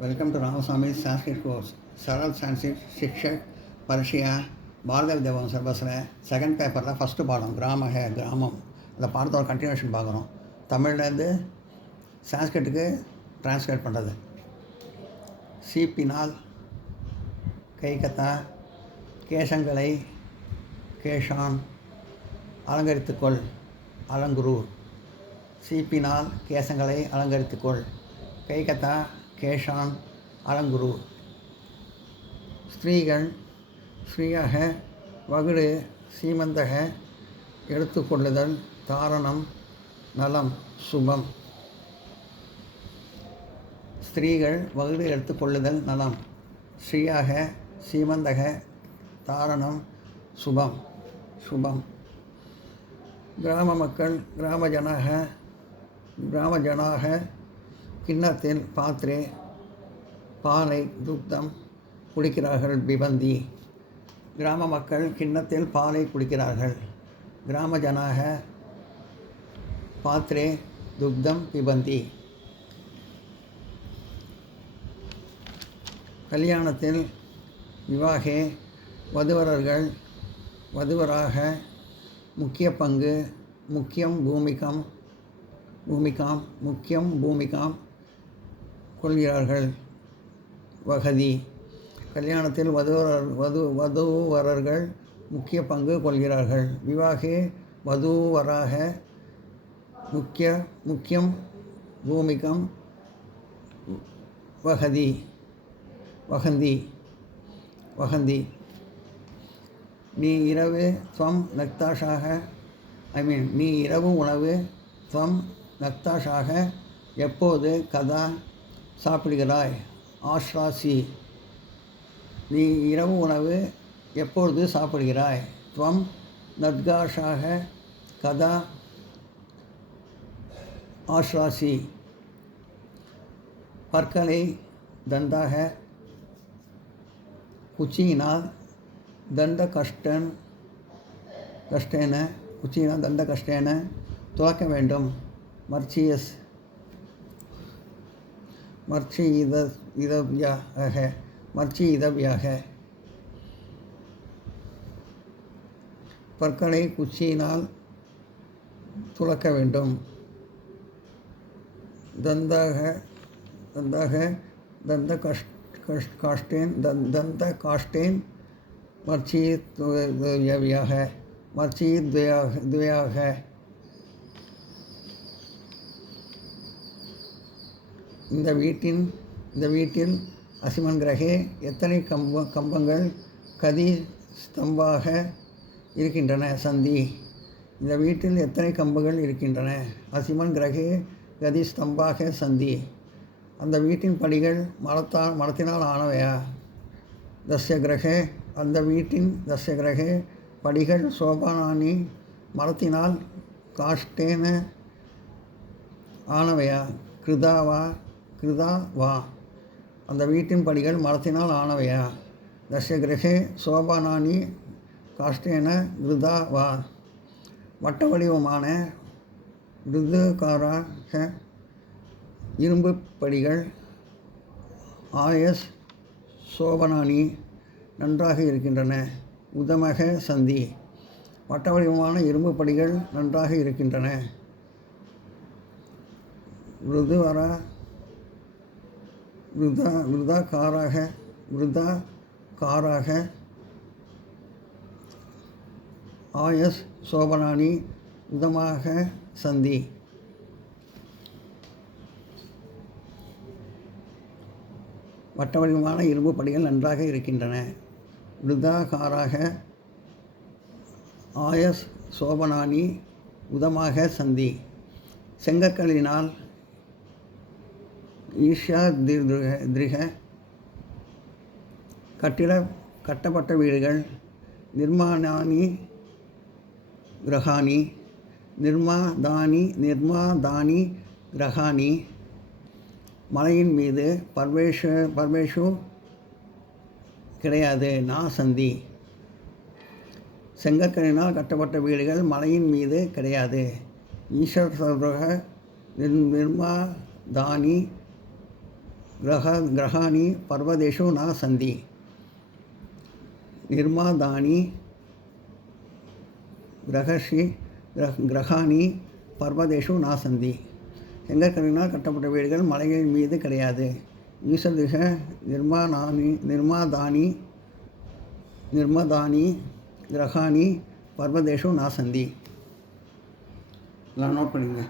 Welcome to Ramaswamy Sanskrit course सरल संस्कृत शिक्षक பரிட்சையா பாரத வித்யாபவன் சிலபஸில் செகண்ட் பேப்பரில் ஃபஸ்ட்டு பாடம் கிராமம் அந்த பாடத்தோட கண்டினியூஷன் பார்க்குறோம். தமிழ்லேருந்து சான்ஸ்கிரிட்டுக்கு டிரான்ஸ்லேட் பண்ணுறது. சீப்பினால் கைகத்தா கேசங்களை கேஷான் அலங்கரித்துக்கொள் அலங்குரு. சீப்பினால் கேசங்களை அலங்கரித்துக்கொள் கைகத்தா கேஷான் அலங்குரு. ஸ்திரீகள் ஸ்ரீயாக வகுடு சீமந்தக எடுத்துக்கொள்ளுதல் தாரணம் நலம் சுபம். ஸ்திரீகள் வகுடு எடுத்துக்கொள்ளுதல் நலம். ஸ்ரீயாக சீமந்தக தாரணம் சுபம் சுபம். கிராம மக்கள் கிராமஜனாக கிண்ணத்தில் பாத்திரே பாலை துக்தம் குடிக்கிறார்கள் பிபந்தி. கிராம மக்கள் கிண்ணத்தில் பாலை குடிக்கிறார்கள். கிராமஜனாக பாத்திரே துக்தம் பிபந்தி. கல்யாணத்தில் விவாகே வதுவரர்கள் வதுவராக முக்கிய பங்கு முக்கியம் பூமிகாம் கொள்கிறார்கள். வகதி கல்யாணத்தில் வதுவரர்கள் முக்கிய பங்கு கொள்கிறார்கள். விவாகே வதுவராக முக்கியம் பூமிகம் வகந்தி. நீ இரவு துவம் நக்தாஷாக நீ இரவு உணவு துவம் நக்தாஷாக எப்போது கதா சாப்பிடுகிறாய். ஆஷ்ராசி நீ இரவு உணவு எப்பொழுது சாப்பிடுகிறாய். துவம் நத்காஷாக கதா ஆஷ்ராசி. பற்களை தந்தாக குச்சியினால் தண்ட கஷ்டேன துவக்க வேண்டும். மர்ச்சியிதவ்யாக பற்களை குச்சியினால் துளக்க வேண்டும். தந்த காஷ்டேன் மர்ச்சியித்வயாக. இந்த வீட்டில் அசிமன் கிரகே எத்தனை கம்பங்கள் கதி ஸ்தம்பாக இருக்கின்றன. சந்தி இந்த வீட்டில் எத்தனை கம்பங்கள் இருக்கின்றன. அசிமன் கிரகே கதி ஸ்தம்பாக சந்தி அந்த வீட்டின் படிகள் மரத்தினால் ஆனவையா. தஸ்ய கிரகே அந்த வீட்டின் தஸ்ய கிரகே படிகள் சோபானானி மரத்தினால் காஷ்டேன ஆனவையா. கிருதா வா அந்த வீட்டின் படிகள் மரத்தினால் ஆனவையா. தஸ்ய கிரகே சோபானானி காஷ்டேன கிருதா வா. வட்ட வடிவமான ருதுகாராக இரும்பு படிகள் ஆயஸ் சோபனானி நன்றாக இருக்கின்றன. உதமக சந்தி வட்ட வடிவமான இரும்பு படிகள் நன்றாக இருக்கின்றன. காராக ஆயஸ் சோபனானி உதமாக சந்தி. வட்ட வடிவமான இரும்பு படிகள் நன்றாக இருக்கின்றன. விருதாகாராக ஆயஸ் சோபனானி உதமாக சந்தி. செங்கற்களினால் ஈஷா திரிக கட்டப்பட்ட வீடுகள். நிர்மாதானி கிரகாணி மலையின் மீது பர்வேஷு கிடையாது. சந்தி செங்கற்களினால் கட்டப்பட்ட வீடுகள் மலையின் மீது கிடையாது. ஈஸ்வர் நிர்மாதானி கிரகாணி பர்வதேஷு ந சந்தி. நிர்மாதானி கிரகாணி பர்வதேஷு ந சந்தி. செங்கற்களினால் கட்டப்பட்ட வீடுகள் மலைகளின் மீது கிடையாது. ஈசதிஷ நிர்மதானி கிரகாணி பர்வதேஷு ந சந்தி. எல்லாம் நோட் பண்ணிங்க.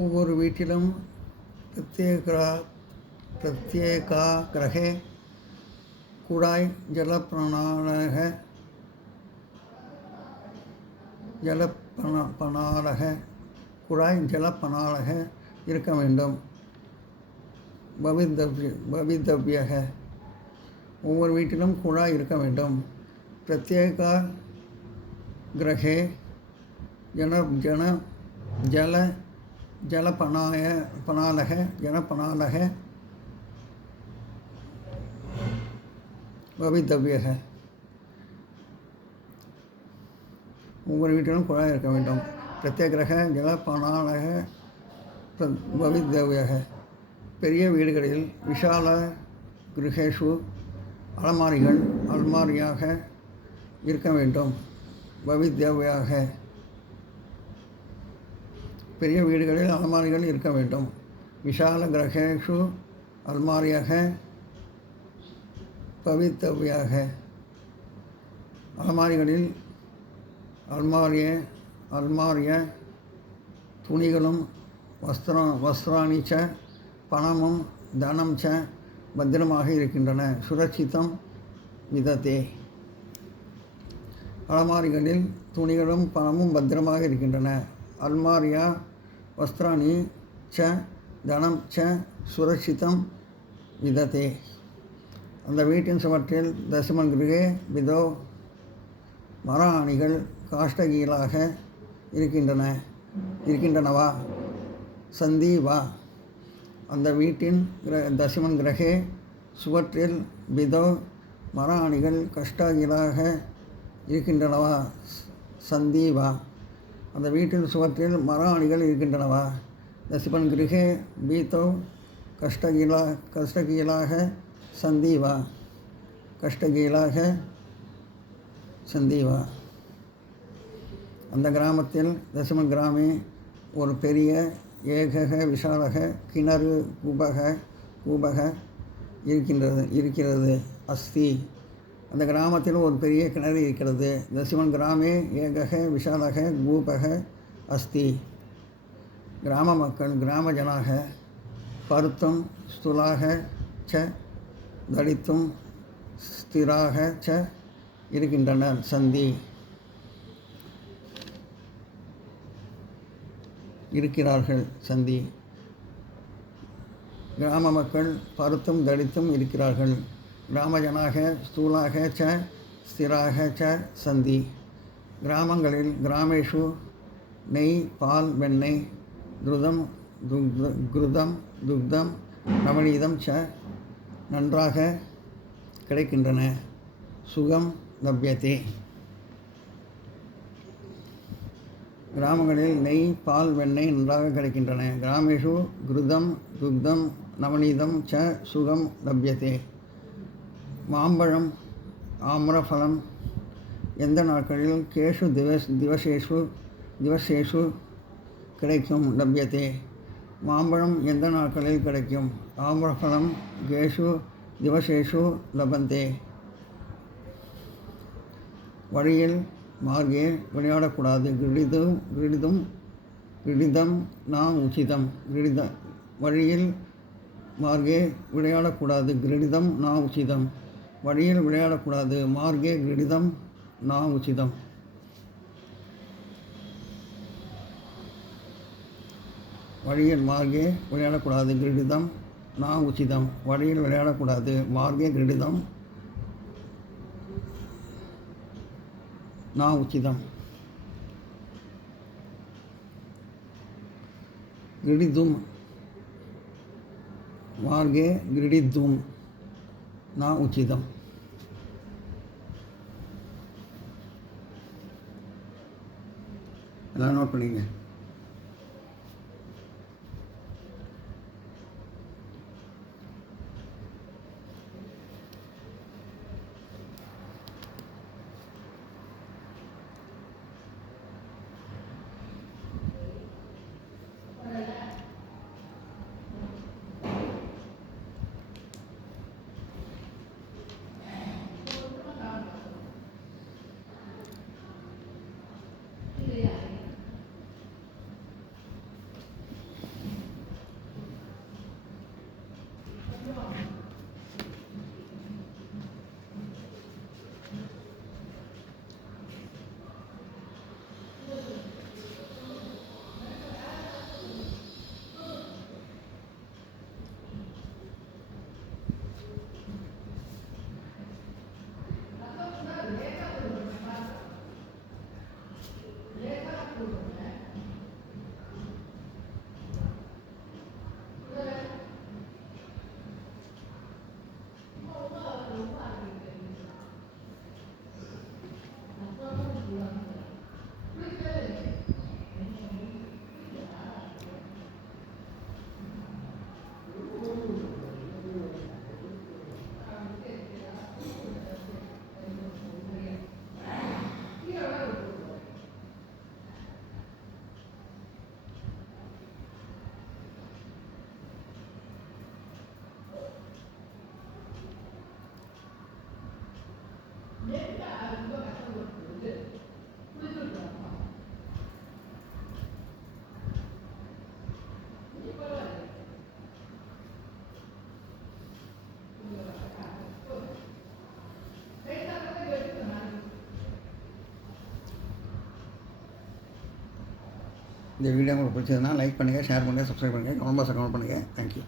ஒவ்வொரு வீட்டிலும் பிரத்யேகா கிரகே குழாய் ஜலப்பனாலக இருக்க வேண்டும். பவித்தவ்யக ஒவ்வொரு வீட்டிலும் குழாய் இருக்க வேண்டும். பிரத்யேகா கிரகே ஜலப்பனாலக பவித்தவ்யக ஒவ்வொரு வீட்டிலும் குழாய் இருக்க வேண்டும். பிரத்யேக ஜலப்பனாலக பவித்தவ்யக பெரிய வீடுகளில் விஷால கிரகேஷு அலமாரியாக இருக்க வேண்டும். பவித்தவ்யாக பெரிய வீடுகளில் அலமாரிகள் இருக்க வேண்டும். விஷால கிரகேஷு அல்மாரியாக பவித்தவ்யாக அலமாரிகளில் அல்மாரிய துணிகளும் வஸ்திராணி ச பணமும் தனம் ச பத்திரமாக இருக்கின்றன. சுரட்சிதம் விதத்தே அலமாரிகளில் துணிகளும் பணமும் பத்திரமாக இருக்கின்றன. அல்மாரியா வஸ்திராணி ச தனம் ச சுரட்சிதம் விதத்தே அந்த வீட்டின் சுவற்றில் தசமன் கிருகே விதோ மர அணிகள் காஷ்டகீலாக இருக்கின்றனவா சந்தி வா அந்த வீட்டின் தசமன் கிரகே சுவற்றில் விதோ மர அணிகள் கஷ்டகீலாக இருக்கின்றனவா சந்தி வா அந்த வீட்டின் சுவற்றில் மர அணிகள் இருக்கின்றனவா. தசிபன் கிருகே பீதோ கஷ்டகீலாக சந்தீவா கஷ்டகீலாக சந்தீவா அந்த கிராமத்தில் தசமன் கிராமே ஒரு பெரிய ஏகக விஷாலக கிணறு கூபக இருக்கிறது. அஸ்தி அந்த கிராமத்தில் ஒரு பெரிய கிணறு இருக்கிறது. தஸ்மின் கிராமே ஏகக விஷாலக கூபக அஸ்தி. கிராம மக்கள் கிராம ஜனாக பருத்தம் ஸ்துலாக ச தடித்தும் ஸ்திராக ச இருக்கின்றனர். சந்தி இருக்கிறார்கள். சந்தி கிராம மக்கள் பருத்தும் தடித்தும் இருக்கிறார்கள். கிராமஜனாக ஸ்தூலாக ச ஸ்திராக ச சந்தி. கிராமங்களில் கிராமேஷு நெய் பால் வெண்ணெய் துருதம் குருதம் துக்தம் நவநீதம் ச நன்றாக கிடைக்கின்றன. சுகம் லப்யதே. கிராமங்களில் நெய் பால் வெண்ணெய் நன்றாக கிடைக்கின்றன. கிராமேஷு குருதம் துக்தம் நவநீதம் ச சுகம் லப்யதே. மாம்பழம் ஆம்ரஃபலம் எந்த நாட்களில் கேஷு திவசேஷு கிடைக்கும். லப்யதே. மாம்பழம் எந்த நாட்களில் கிடைக்கும். ஆம்ரஃபலம் கேஷு திவசேஷு லபந்தே. வழியில் மார்கே விளையாடக்கூடாது. கிரீடிதம் நாம் உச்சிதம். வழியில் மார்கே விளையாடக்கூடாது. கிரீடிதம் நா உச்சிதம். வழியில் விளையாடக்கூடாது. மார்கே கிரீடிதம் நா உச்சிதம். வழியில் மார்கே விளையாடக்கூடாது. கிரீடிதம் நா உச்சிதம். வழியில் விளையாடக்கூடாது. மார்கே கிரீடிதம் நா உச்சிதம். கிரீடிதும் மார்கே கிரீடிதும் நா உச்சிதம். எல்லாம் நோட் பண்ணிங்க. இந்த வீடியோ உங்களுக்கு பிடிச்சதுன்னா லைக் பண்ணுங்கள், ஷேர் பண்ணுங்கள், சப்ஸ்கிரைப் பண்ணுங்கள், கமெண்ட் பாக்ஸில் கமெண்ட் பண்ணுங்கள். தேங்க்யூ.